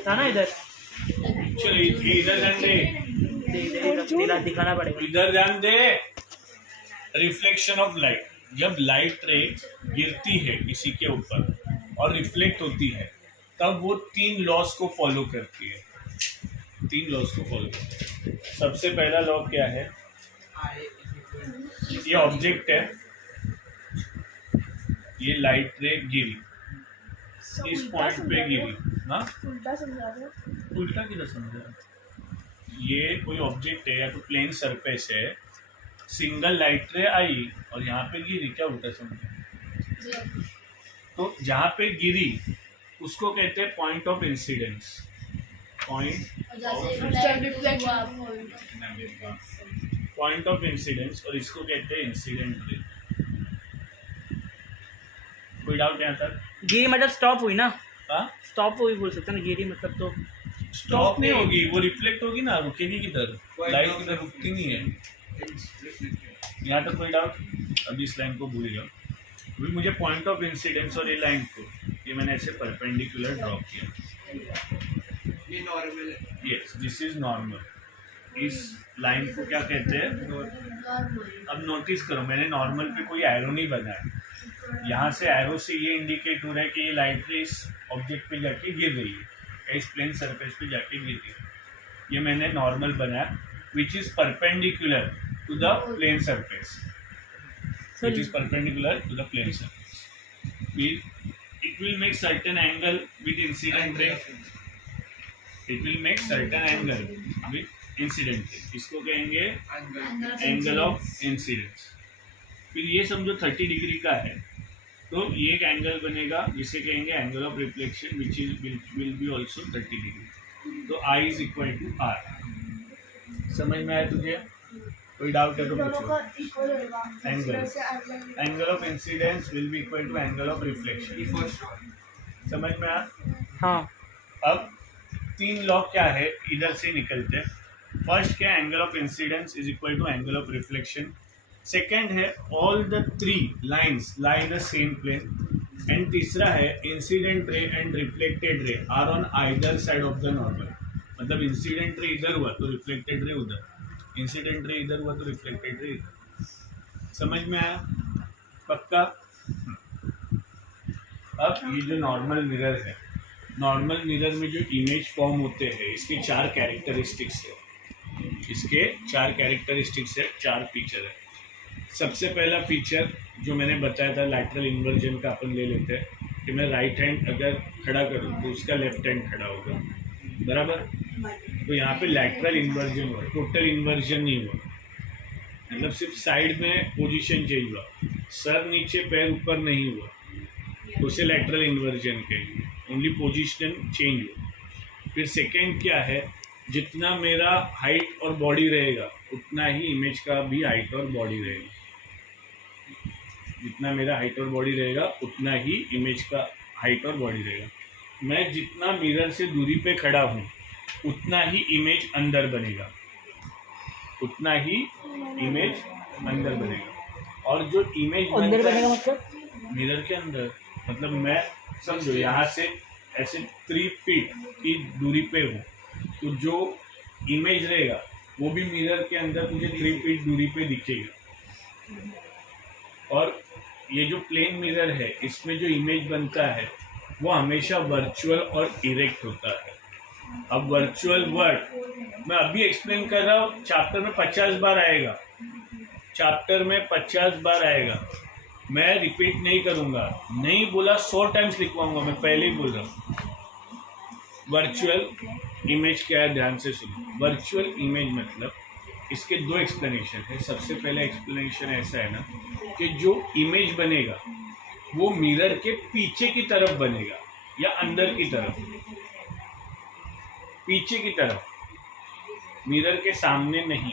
था ना इधर, चलो इधर ध्यान दे, दिखाना पड़ेगा। इधर ध्यान दे। रिफ्लेक्शन ऑफ लाइट, जब लाइट रे गिरती है किसी के ऊपर और रिफ्लेक्ट होती है तब वो 3 लॉस को फॉलो करती है। 3 लॉस को फॉलो करती है। सबसे पहला लॉ क्या है, ये ऑब्जेक्ट है, ये लाइट रे गिरी, इस पॉइंट पे गिरी। हाँ, उल्टा समझा रहे हो? उल्टा किधर समझा? ये कोई ऑब्जेक्ट है या तो प्लेन सरफेस है, सिंगल लाइट रे आई और यहाँ पे गिरी, क्या उल्टा समझा? तो जहाँ पे गिरी उसको कहते हैं point of incidence. Point of incidence, और इसको कहते हैं इंसिडेंट रे। कोई डाउट यहाँ तक? गिरी मतलब स्टॉप हुई ना? हाँ, स्टॉप हुई बोल सकते हैं ना, गिरी मतलब तो स्टॉप नहीं होगी, वो रिफ्लेक्ट होगी ना, रुकेगी किधर? लाइट किधर रुकती नहीं है। यहाँ तक कोई डाउट? अभी इस लाइन को भूल जाओ। अभी मुझे पॉइंट ऑफ इंसिडेंस और ये लाइन को, ये मैंने ऐसे परपेंडिकुलर ड्रॉ किया। ये नॉर्मल है। Yes, this is normal. इस लाइन को क्या कहते हैं? अब नोटिस करो, मैंने नॉर्मल पे कोई एरो नहीं बनाया। यहाँ से एरो से ये इंडिकेट हो रहा है कि ये लाइट रे इस ऑब्जेक्ट पे जाके गिर रही है, इस प्लेन सरफेस पे जाके गिर रही है। ये मैंने नॉर्मल बनाया, which is perpendicular to the plane surface, which is perpendicular to the plane surface. It will make certain angle with incident ray. It will make certain angle with incident ray. इसको कहेंगे angle of incidence. फिर ये समझो 30 degree का है, तो ये एक एंगल बनेगा जिसे कहेंगे angle of reflection, which will be also 30 degree. तो I is equal to R। समझ में आया तुझे? कोई डाउट है तो पूछो। Angle of incidence will be equal to angle of reflection. समझ में आया? हाँ। अब 3 लॉ क्या है, इधर से निकलते हैं। फर्स्ट क्या, angle of incidence is equal to angle of reflection. Second है all the 3 lines lie in the same plane. And तीसरा है incident ray and reflected ray are on either side of the normal. मतलब incident ray इधर हुआ तो reflected ray उधर, incident ray इधर हुआ तो रिफ्लेक्टेड रे इधर। समझ में आया? पक्का? अब ये जो नॉर्मल मिरर है, नॉर्मल मिरर में जो इमेज फॉर्म होते हैं, इसके 4 कैरेक्टरिस्टिक्स है। इसके 4 कैरेक्टरिस्टिक्स है, 4 फीचर है। सबसे पहला फीचर जो मैंने बताया था लैटरल इन्वर्जन का, अपन ले लेते हैं कि मैं राइट हैंड अगर खड़ा करूँ तो उसका लेफ्ट हैंड खड़ा होगा, बराबर? तो यहाँ पे लैटरल इन्वर्जन हुआ, टोटल इन्वर्जन नहीं हुआ। मतलब सिर्फ साइड में पोजीशन चेंज हुआ, सर नीचे पैर ऊपर नहीं हुआ, तो उसे लैटरल इन्वर्जन कहेंगे। ओनली पोजीशन चेंज हुआ। फिर सेकेंड क्या है, जितना मेरा हाइट और बॉडी रहेगा उतना ही इमेज का भी हाइट और बॉडी रहेगा। जितना मेरा हाइट और बॉडी रहेगा उतना ही इमेज का हाइट और बॉडी रहेगा। मैं जितना मिरर से दूरी पे खड़ा हूँ उतना ही इमेज अंदर बनेगा, उतना ही इमेज अंदर बनेगा। और जो इमेज अंदर बनेगा मतलब मिरर के अंदर, मतलब मैं समझो यहाँ से ऐसे 3 फीट की दूरी पे हूँ, तो जो इमेज रहेगा वो भी मिरर के अंदर मुझे 3 फीट दूरी पे दिखेगा। और ये जो प्लेन मिरर है, इसमें जो इमेज बनता है वो हमेशा वर्चुअल और इरेक्ट होता है। अब वर्चुअल वर्ड मैं अभी एक्सप्लेन कर रहा हूँ, चैप्टर में 50 बार आएगा, चैप्टर में 50 बार आएगा। मैं रिपीट नहीं करूँगा, नहीं बोला 100 टाइम्स लिखवाऊंगा, मैं पहले ही बोल रहा हूँ। वर्चुअल इमेज क्या है, ध्यान से सुनो। वर्चुअल इमेज मतलब इसके 2 एक्सप्लेनेशन है। सबसे पहला एक्सप्लेनेशन ऐसा है ना कि जो इमेज बनेगा वो मिरर के पीछे की तरफ बनेगा या अंदर की तरफ। पीछे की तरफ, मिरर के सामने नहीं।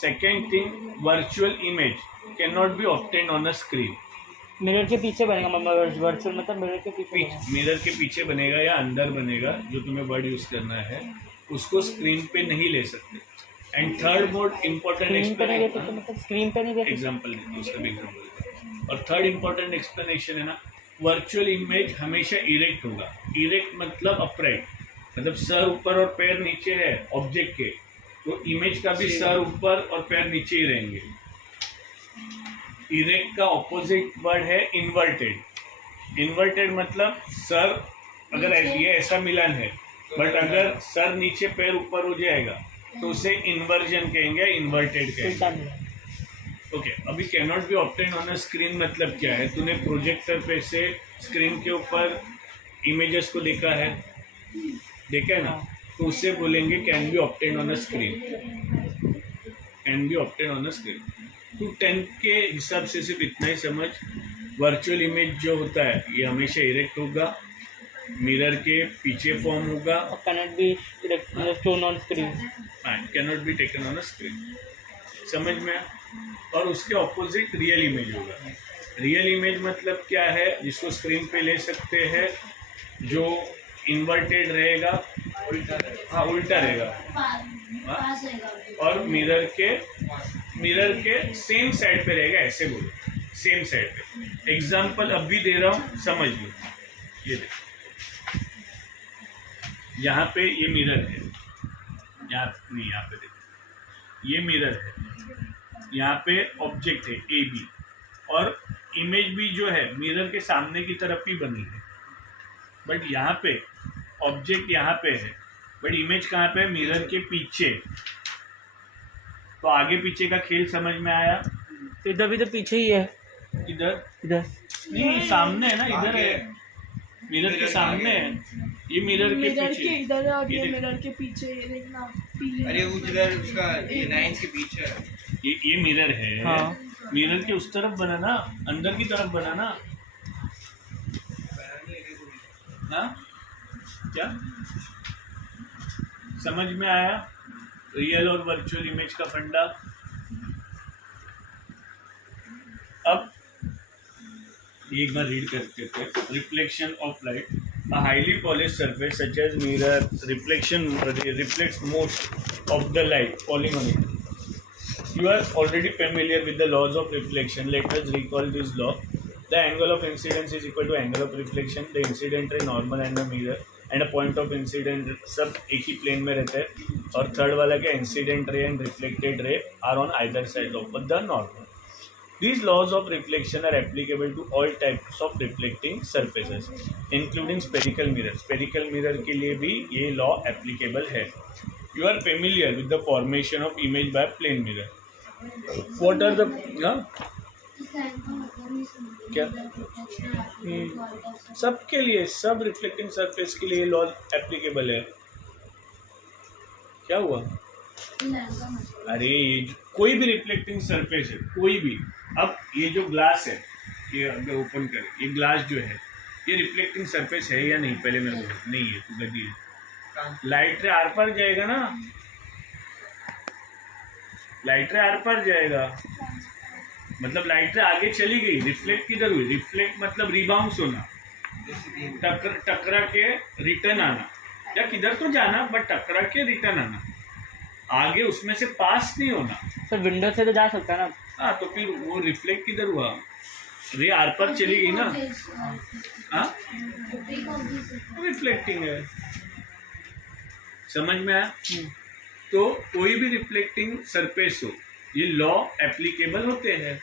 Second thing, virtual image can not be obtained on a screen. Mirror के पीछे बनेगा, वर्चुअल मतलब मिरर के पीछे मिरर के पीछे बनेगा या अंदर बनेगा, जो तुम्हें वर्ड यूज करना है, उसको स्क्रीन पे नहीं ले सकते। एंड थर्ड मोड इम्पोर्टेंट मतलब स्क्रीन पे नहीं देते, एग्जाम्पल उसका भी एग्जाम्पल। और थर्ड इम्पोर्टेंट एक्सप्लेनेशन है ना, वर्चुअल इमेज हमेशा इरेक्ट होगा। इरेक्ट मतलब अपराइट, मतलब सर ऊपर और पैर नीचे है ऑब्जेक्ट के, तो इमेज का भी सर ऊपर और पैर नीचे ही रहेंगे। इरेक्ट का ऑपोजिट वर्ड है इन्वर्टेड। इन्वर्टेड मतलब सर अगर ये ऐसा मिलान है, बट अगर सर नीचे पैर ऊपर हो जाएगा तो उसे इन्वर्जन कहेंगे, इन्वर्टेड कहेंगे। ओके, अभी can not be obtain on a screen मतलब क्या है? तूने प्रोजेक्टर पे से स्क्रीन के ऊपर इमेजेस को देखा है ना, तो उससे बोलेंगे can be obtain on a screen. Can be obtain on a screen. तो 10 के हिसाब से सिर्फ इतना ही समझ, वर्चुअल इमेज जो होता है ये हमेशा इरेक्ट होगा, मिरर के पीछे फॉर्म होगा, cannot be shown on screen, cannot be taken on a screen. समझ में? और उसके ऑपोजिट रियल इमेज होगा। रियल इमेज मतलब क्या है? जिसको स्क्रीन पे ले सकते हैं, जो इन्वर्टेड रहेगा, हाँ उल्टा रहेगा, और मिरर के सेम साइड पे रहेगा, ऐसे बोलो, सेम साइड पे। एग्जाम्पल अब भी दे रहा हूँ, समझ लो। ये देखो, यहाँ पे ये मिरर है, यहाँ पे देखो, ये मिरर है, यहाँ पे ऑब्जेक्ट है ए बी, और इमेज भी जो है मिरर के सामने की तरफ ही बनी है, बट यहाँ पे ऑब्जेक्ट यहाँ पे है, बट इमेज कहाँ पे है? मिरर के पीछे। तो आगे पीछे का खेल समझ में आया? इधर भी तो पीछे ही है, इधर इधर नहीं, सामने है ना, इधर है, मिरर के सामने है, ये मिरर के पीछे, इधर है और ये मिरर के पीछे, ये देखना पीले। अरे उधर उसका ये लाइंस के पीछे है। ये मिरर है। हाँ। मिरर के उस तरफ बना ना, अंदर की तरफ बना ना। हाँ क्या समझ में आया? रियल और वर्चुअल इमेज का फंडा। अब एक बार रीड करते थे। Reflection of light, a highly polished surface such as mirror reflects most of the light falling on it. You are already familiar with the laws of reflection. Let us recall this law. The angle of incidence is equal to angle of reflection. The incident ray normal and the mirror and a point of incident सब एक ही plane में रहते हैं, और third वाला क्या, incident ray and reflected ray are on either side of the normal. These laws of reflection are applicable to all types of reflecting surfaces, including spherical mirror. Spherical mirror के लिए भी ये law applicable है. You are familiar with the formation of image by plane mirror. What are the क्या सबके लिए, सब reflecting surface के लिए लॉ एप्लीकेबल है। क्या हुआ? अरे कोई भी रिफ्लेक्टिंग सरफेस है, कोई भी। अब ये जो ग्लास है, ये अगर ओपन करें, ये ग्लास जो है, ये रिफ्लेक्टिंग सरफेस है या नहीं? पहले मैं बोलूँ नहीं है, तो गलती है। लाइट रे आर पर जाएगा ना, लाइट रे आर पर जाएगा, मतलब लाइट रे आगे चली गई, रिफ्लेक्ट किधर हुई? रिफ्लेक्ट मतलब रिबाउंस होना, टकरा के रिटर्न आना, या किधर तो जाना, बट टकरा के रिटर्न आना, आगे उसमें से पास नहीं होना। सर विंडो से तो जा सकता है ना। हाँ, तो फिर वो रिफ्लेक्ट किधर हुआ? रे आर पर चली गई ना। हाँ, रिफ्लेक्टिंग है। समझ में आया? तो कोई भी रिफ्लेक्टिंग सरफेस हो, ये लॉ एप्लीकेबल होते हैं।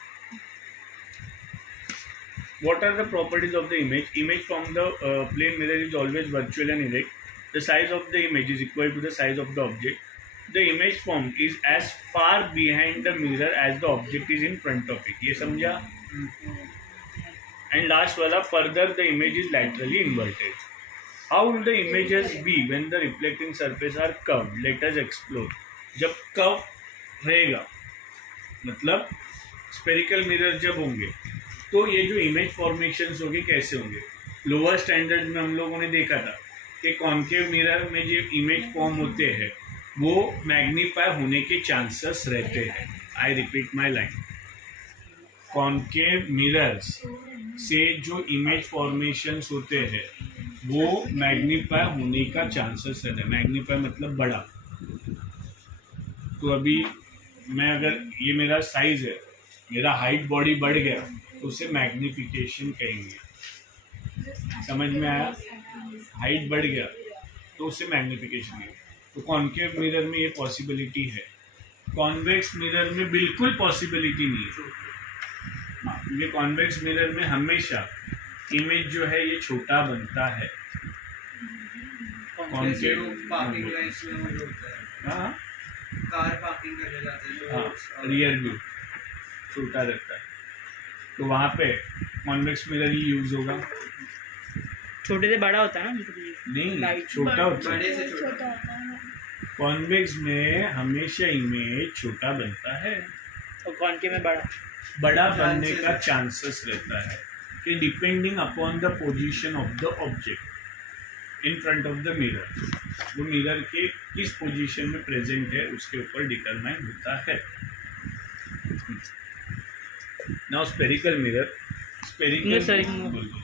What are the properties of the image? Image from the plane mirror is always virtual and erect. The size of the image is equal to the size of the object. The image formed is as far behind the mirror as the object is in front of it. ये समझा? And last वाला, further the image is laterally inverted. How will the images be when the reflecting surface are curved? Let us explore. जब curve रहेगा, मतलब spherical mirror जब होंगे, तो ये जो इमेज फॉर्मेशंस होंगे कैसे होंगे? लोअर स्टैंडर्ड में हम लोगों ने देखा था कि कॉन्केव मिरर में जो इमेज फॉर्म होते हैं वो मैग्नीफाई होने के चांसेस रहते हैं। I repeat my line, concave mirrors से जो इमेज फॉर्मेशंस होते हैं वो मैग्नीफाई होने का चांसेस रहता है। मैग्नीफाई मतलब बड़ा। तो अभी मैं अगर ये मेरा साइज है, मेरा हाइट बॉडी बढ़ गया, तो उसे मैग्निफिकेशन कहेंगे। समझ में आया? हाइट बढ़ गया तो उससे मैग्नीफिकेशन नहीं। तो कॉन्केव मिरर में ये पॉसिबिलिटी है, कॉन्वेक्स मिरर में बिल्कुल पॉसिबिलिटी नहीं है। हाँ, ये कॉन्वेक्स मिरर में हमेशा इमेज जो है ये छोटा बनता है। जैसे कॉन्केव वो पार्किंग लाइट्स में वो जो होता है, हाँ कार पार्किंग करने जाते हैं जो हाँ रियर व्यू छोटा रहता है, तो वहाँ पे कॉन्वेक्स मिरर ही यूज होगा। छोटे से बड़ा होता है ना मतलब ये। नहीं Light छोटा होता है। बड़े से छोटा। छोटा होता है। कॉन्वेक्स में हमेशा इमेज छोटा बनता है, और कॉनकेव में बड़ा। बड़ा बनने का चांसेस रहता है कि depending upon the position of the object in front of the mirror, वो मिरर के किस पोजीशन में प्रेजेंट है उसके ऊपर डिटरमाइन होता है। नाउ स्पेरिकल मिरर, नहीं, sorry। स्पेरिकल